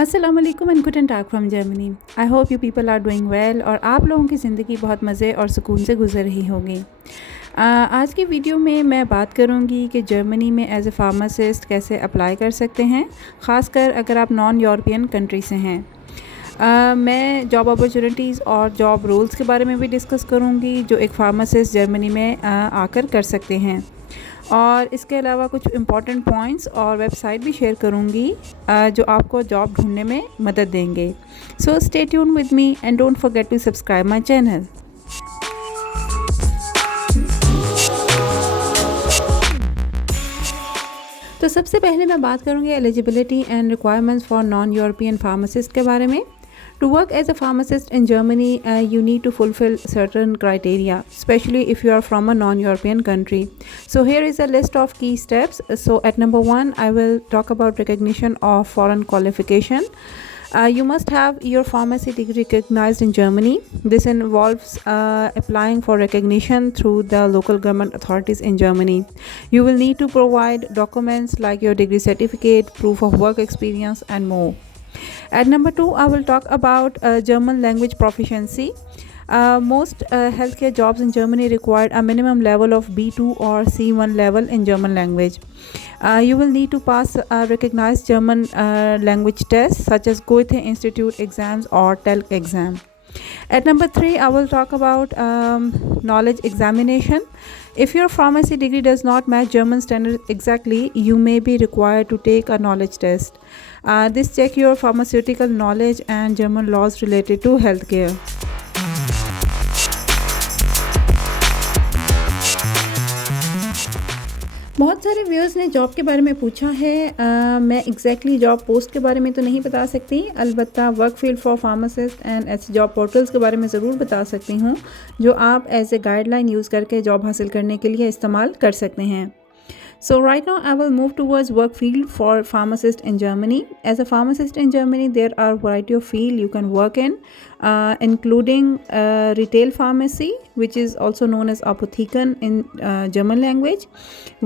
अस्सलाम वालेकुम and good tag from Germany. I hope you people are doing well और आप लोगों की ज़िंदगी बहुत मज़े और सुकून से गुजर रही होगी। आज की वीडियो में मैं बात करूंगी कि जर्मनी में एज ए फार्मासिस्ट कैसे अप्लाई कर सकते हैं, ख़ासकर अगर आप नॉन यूरोपियन कंट्री से हैं। मैं जॉब अपॉर्चुनिटीज़ और जॉब रोल्स के बारे में भी डिस्कस करूंगी जो एक फार्मासिस्ट जर्मनी में आकर कर सकते हैं, और इसके अलावा कुछ इम्पॉर्टेंट पॉइंट्स और वेबसाइट भी शेयर करूंगी जो आपको जॉब ढूंढने में मदद देंगे। So stay tune with me and don't forget to subscribe my channel. तो सबसे पहले मैं बात करूंगी eligibility and requirements for non European pharmacist के बारे में। To work as a pharmacist in Germany, you need to fulfill certain criteria, especially if you are from a non-European country. So here is a list of key steps. So at number 1, I will talk about recognition of foreign qualification. You must have your pharmacy degree recognized in Germany. This involves applying for recognition through the local government authorities in Germany. You will need to provide documents like your degree certificate, proof of work experience, and more. At number 2, I will talk about German language proficiency. Most healthcare jobs in Germany require a minimum level of B2 or C1 level in German language. You will need to pass a recognized German language tests such as Goethe Institute exams or TELC exam. At number 3, I will talk about knowledge examination. If your pharmacy degree does not match German standards exactly, you may be required to take a knowledge test. This checks your pharmaceutical knowledge and German laws related to healthcare. बहुत सारे viewers ने job के बारे में पूछा है। मैं exactly job post के बारे में तो नहीं बता सकती, अलबत्ता work field for pharmacist and ऐसे जॉब पोर्टल्स के बारे में ज़रूर बता सकती हूँ जो आप एज ए गाइडलाइन यूज़ करके जॉब हासिल करने के लिए इस्तेमाल कर सकते हैं। So right now I will move towards work field for pharmacist in Germany. As a pharmacist in Germany, there are variety of field you can work in, including retail pharmacy, which is also known as Apotheken in German language.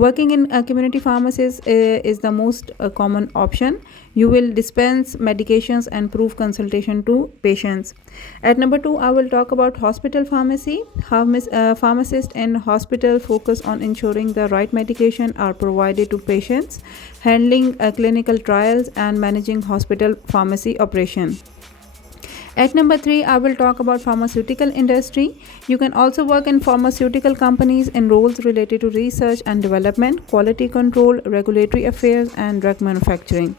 Working in community pharmacies is the most common option. You will dispense medications and prove consultation to patients. At number 2, I will talk about hospital pharmacy. Pharmacists in hospital focus on ensuring the right medication are provided to patients, handling clinical trials, and managing hospital pharmacy operation. At number 3, I will talk about pharmaceutical industry. You can also work in pharmaceutical companies in roles related to research and development, quality control, regulatory affairs, and drug manufacturing.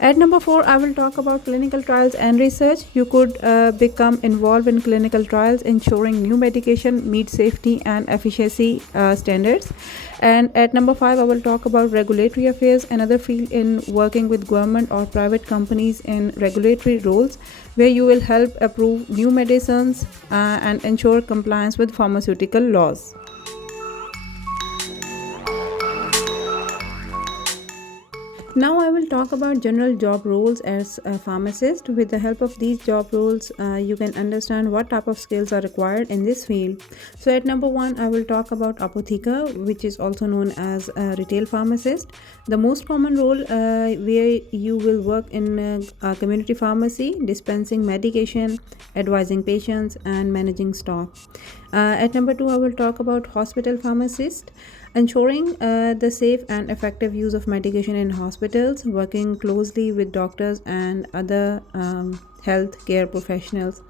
At number 4, I will talk about clinical trials and research. You could become involved in clinical trials, ensuring new medication meet safety and efficacy standards. And at number 5, I will talk about regulatory affairs, another field in working with government or private companies in regulatory roles, where you will help approve new medicines and ensure compliance with pharmaceutical laws. Now I will talk about general job roles as a pharmacist. With the help of these job roles, you can understand what type of skills are required in this field. So at number 1, I will talk about Apotheker, which is also known as a retail pharmacist. The most common role where you will work in a community pharmacy, dispensing medication, advising patients, and managing stock. At number 2, I will talk about hospital pharmacist, ensuring the safe and effective use of medication in hospitals, working closely with doctors and other health care professionals.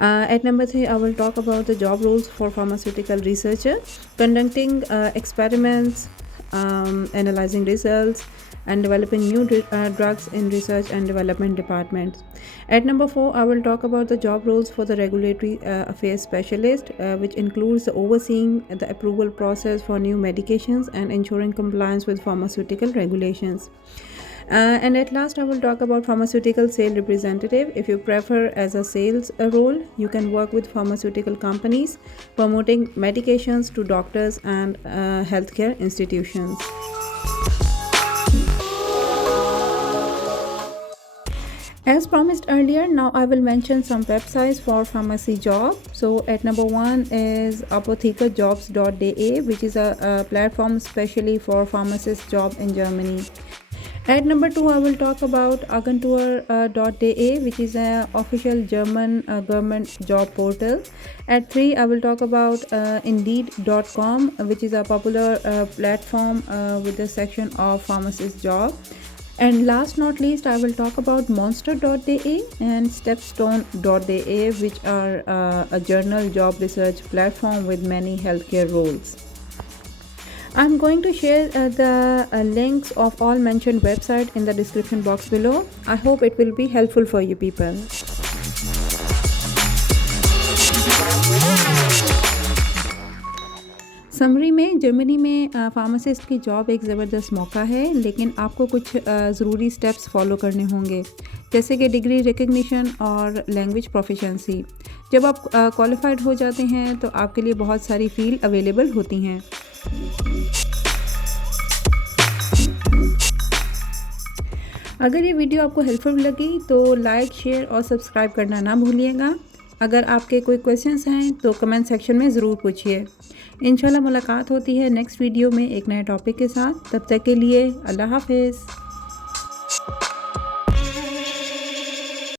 At number 3, I will talk about the job roles for pharmaceutical researcher, conducting experiments, analyzing results, and developing new drugs in research and development departments. At number 4, I will talk about the job roles for the regulatory affairs specialist, which includes the overseeing the approval process for new medications and ensuring compliance with pharmaceutical regulations. And at last, I will talk about pharmaceutical sales representative. If you prefer as a sales role, you can work with pharmaceutical companies, promoting medications to doctors and healthcare institutions. As promised earlier, now I will mention some websites for pharmacy job. So at number 1 is apothekerjobs.de, which is a platform specially for pharmacist job in Germany. At number 2, I will talk about Agentur.de, which is an official German government job portal. At 3, I will talk about Indeed.com, which is a popular platform with a section of pharmacist job. And last not least, I will talk about Monster.de and Stepstone.de, which are a journal job research platform with many healthcare roles. I'm going to share the links of all mentioned websites in the description box below. I hope it will be helpful for you people. Summary में Germany में pharmacist की job एक ज़बरदस्त मौका है, लेकिन आपको कुछ ज़रूरी स्टेप्स फॉलो करने होंगे, जैसे कि डिग्री रिकग्निशन और लैंग्वेज प्रोफिशेंसी। जब आप क्वालिफाइड हो जाते हैं तो आपके लिए बहुत सारी फील्ड अवेलेबल होती हैं। अगर ये वीडियो आपको हेल्पफुल लगी तो लाइक, शेयर और सब्सक्राइब करना ना भूलिएगा। अगर आपके कोई क्वेश्चंस हैं तो कमेंट सेक्शन में ज़रूर पूछिए। इंशाल्लाह मुलाकात होती है नेक्स्ट वीडियो में एक नए टॉपिक के साथ। तब तक के लिए अल्लाह हाफ़िज़।